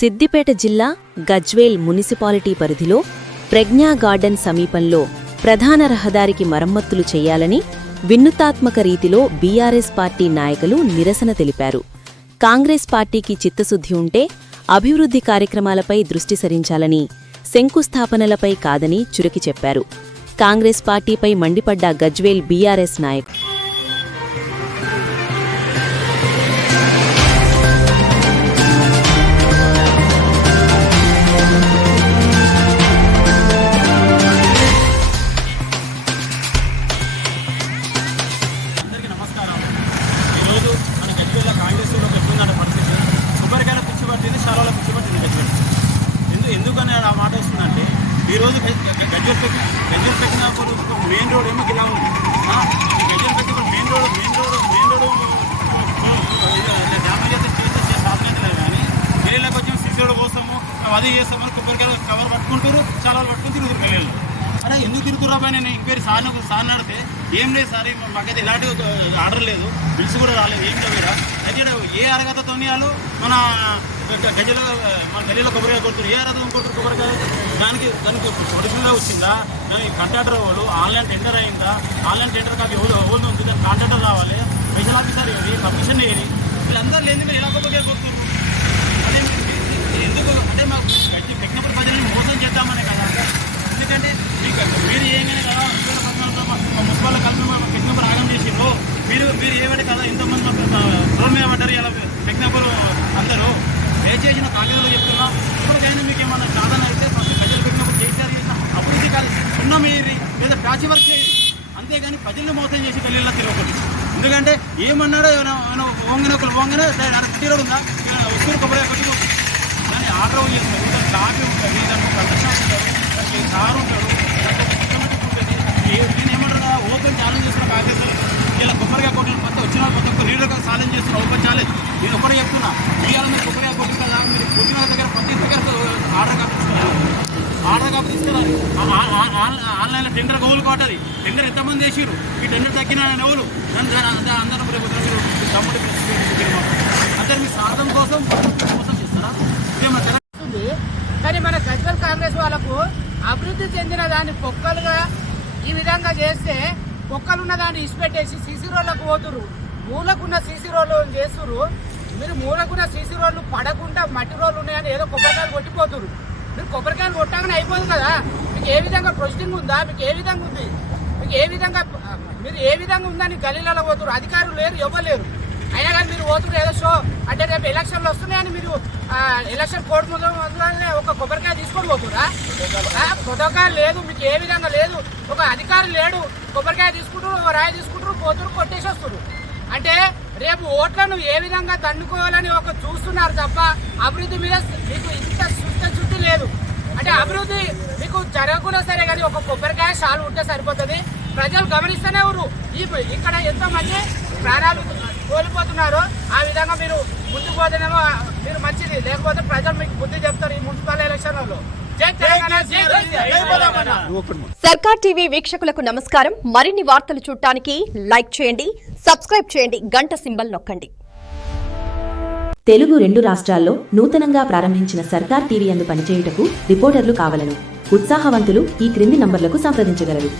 సిద్దిపేట జిల్లా గజ్వేల్ మున్సిపాలిటీ పరిధిలో ప్రజ్ఞా గార్డెన్ సమీపంలో ప్రధాన రహదారికి మరమ్మతులు చేయాలని వినూతాత్మక రీతిలో బీఆర్ఎస్ పార్టీ నాయకులు నిరసన తెలిపారు. కాంగ్రెస్ పార్టీకి చిత్తశుద్ధి ఉంటే అభివృద్ధి కార్యక్రమాలపై దృష్టి సరించాలని శంకుస్థాపనలపై కాదని చురకి చెప్పారు. కాంగ్రెస్ పార్టీపై మండిపడ్డ గజ్వేల్ బీఆర్ఎస్ నాయకులు ఎందుకని ఆ మాట వస్తుందంటే ఈరోజు గ- గ- గజ్వేల్ పెక్ మెయిన్ రోడ్ ఏమో ఇలా ఉంది. ఆ, main road main road main road damage అయితే చేసే సాధ్యత లేదు కానీ గల్లీలోకి వచ్చి సిసి రోడ్ పోస్తాము అది చేస్తాము కొబ్బరికాయలు కవర్ పట్టుకుంటారు చాలా పట్టుకుని తిరుగుతారు అరే ఎందుకు తిరుగుతురా నేను ఇంక్వైరీ సార్ సార్ నడితే ఏం లేదు సార్ మాకైతే ఎలాంటి ఆర్డర్ లేదు బిల్స్ కూడా రాలేదు ఏం లేదు అయితే ఏ అరగత తోనియాలు మన గజల గజలో మన గల్లీలో కొబ్బరికాయ కొడుతున్నారు ఏ అరగత కొడుతున్నారు కొబ్బరికాయ? దానికి దానికి ఒరిజినల్గా వచ్చిందా? దానికి కాంట్రాక్టర్ వాళ్ళు ఆన్లైన్ టెండర్ అయిందా? ఆన్లైన్ టెండర్ కాదు ఎవరు ఎవరు ఉంది దానికి కాంట్రాక్టర్ రావాలి. స్పెషల్ ఆఫీసర్ ఏది పర్మిషన్ ఏది? వీళ్ళందరూ లేని మీరు ఎలా కొబ్బరికాయ కొడుతున్నారు అదే మీరు ఎందుకు అంటే మాకు గట్టి పెట్టినప్పుడు ప్రజల్ని మోసం చేద్దామనే కదా ఎందుకంటే మీకు మీరు ఏమైనా కదా రెండు వేల పద్నాలుగులో మా మా మున్సిపల్ కలిపి మా పెట్టినప్పుడు ఆగం చేసిండ్రు మీరు మీరు ఏమంటే కదా ఇంతమంది మా రోడ్ మీద పడ్డారు ఇలా పెట్టినప్పుడు అందరూ ఏ చేసిన కాంగ్రెస్లో చెప్తున్నా. ఇప్పటికైనా మీకు ఏమన్నా సాధన అయితే ఫస్ట్ ప్రజలు పెట్టినప్పుడు కేసీఆర్ చేసిన అభివృద్ధి కాదు. సున్నా మీరు లేదా ప్యాచ్ వర్క్ చేయండి. అంతేగాని ప్రజల్ని మోసం చేసి పెళ్ళిళ్ళ తిరగకూడదు. ఎందుకంటే ఏమన్నాడో ఏమైనా ఏమైనా ఒకరు ఓంగిన అరటి రోడ్ ఉందా? వస్తువులు కొబ్బరి కొట్టి దాన్ని ఆర్డర్ చేస్తారు. దాని కాపీ ఉంటుంది దానికి ప్రదర్శన ఉంటారు దానికి కారు ఉంటాడు దానికి నేను ఏమంటారు ఓపెన్ ఛాలెంజ్ చేస్తున్న కాంగ్రెస్ ఇలా కొబ్బరిగా కొట్టిన కొత్త వచ్చిన వాళ్ళు ఒక్క లీడర్గా ఛాలెంజ్ చేస్తున్న ఓపెన్ ఛాలెంజ్. నేను ఒకటే చెప్తున్నా ఇవాళ మీరు కొబ్బరిగా కొట్టిన కదా మీరు కొట్టిన వాళ్ళ దగ్గర ప్రతి దగ్గర ఆర్డర్ కాపీ తీసుకున్నారు ఆర్డర్ కాపీ తీసుకున్నారు ఆన్లైన్లో టెండర్ గోలు కొట్టాలి టెండర్ ఎంతమంది చేసిరు ఈ టెండర్ తగ్గిన ఎవరు? అందరూ అందరూ తమ్ముడు అంటే మీ స్వార్థం కోసం కోసం చేస్తారా? కానీ మన సెంట్రల్ కాంగ్రెస్ వాళ్ళకు అభివృద్ధి చెందిన దాన్ని పొక్కలుగా ఈ విధంగా చేస్తే పొక్కలున్న దాన్ని ఇసిపెట్టేసి సీసీ రోడ్లకు పోతురు మూలకున్న సీసీ రోడ్లు చేస్తురు మీరు మూలకున్న సీసీ రోడ్లు పడకుండా మట్టి రోడ్లు ఉన్నాయని ఏదో కొబ్బరికాయలు కొట్టిపోతురు మీరు కొబ్బరికాయలు కొట్టగానే అయిపోదు కదా. మీకు ఏ విధంగా ప్రొసీడింగ్ ఉందా? మీకు ఏ విధంగా ఉంది? మీకు ఏ విధంగా మీరు ఏ విధంగా ఉందని గలీలలో పోతురు అధికారులు లేరు ఇవ్వలేరు లేరు. అయినా కానీ మీరు పోతున్నారు ఏదో షో. అంటే రేపు ఎలక్షన్లు వస్తున్నాయని మీరు ఎలక్షన్ కోడ్ ముందు ఒక కొబ్బరికాయ తీసుకొని పోతురా? ప్రోటోకాల్ లేదు మీకు ఏ విధంగా లేదు. ఒక అధికారి లేడు కొబ్బరికాయ తీసుకుంటారు ఒక రాయి తీసుకుంటారు పోతురు కొట్టేసి వస్తున్నారు. అంటే రేపు ఓట్లను ఏ విధంగా దండుకోవాలని ఒక చూస్తున్నారు తప్ప అభివృద్ధి మీద మీకు ఇంత శుద్ధ శుద్ధి లేదు. అంటే అభివృద్ధి మీకు జరగకుండా సరే కానీ ఒక కొబ్బరికాయ షాలు ఉంటే సరిపోతుంది. ప్రజలు గమనిస్తూనే ఉన్నారు. ఈ ఇక్కడ ఎంతో మంది ప్రాణాలు కోల్పోతున్నారు. ఆ విధంగా మీరు ముందుకు పోతేనేమో మీరు మంచిది. లేకపోతే ప్రజలు మీకు బుద్ధి చెప్తారు ఈ మున్సిపల్ ఎలక్షన్లలో సర్కార్ టీవీ వీక్షకులకు నమస్కారం. మరిన్ని వార్తలు చూడటానికి లైక్ చేయండి సబ్స్క్రైబ్ చేయండి గంట సింబల్ నొక్కండి. తెలుగు రెండు రాష్ట్రాల్లో నూతనంగా ప్రారంభించిన సర్కార్ టీవీ అందు పనిచేయుటకు రిపోర్టర్లు కావలను. ఉత్సాహవంతులు ఈ క్రింది నంబర్లకు సంప్రదించగలరు.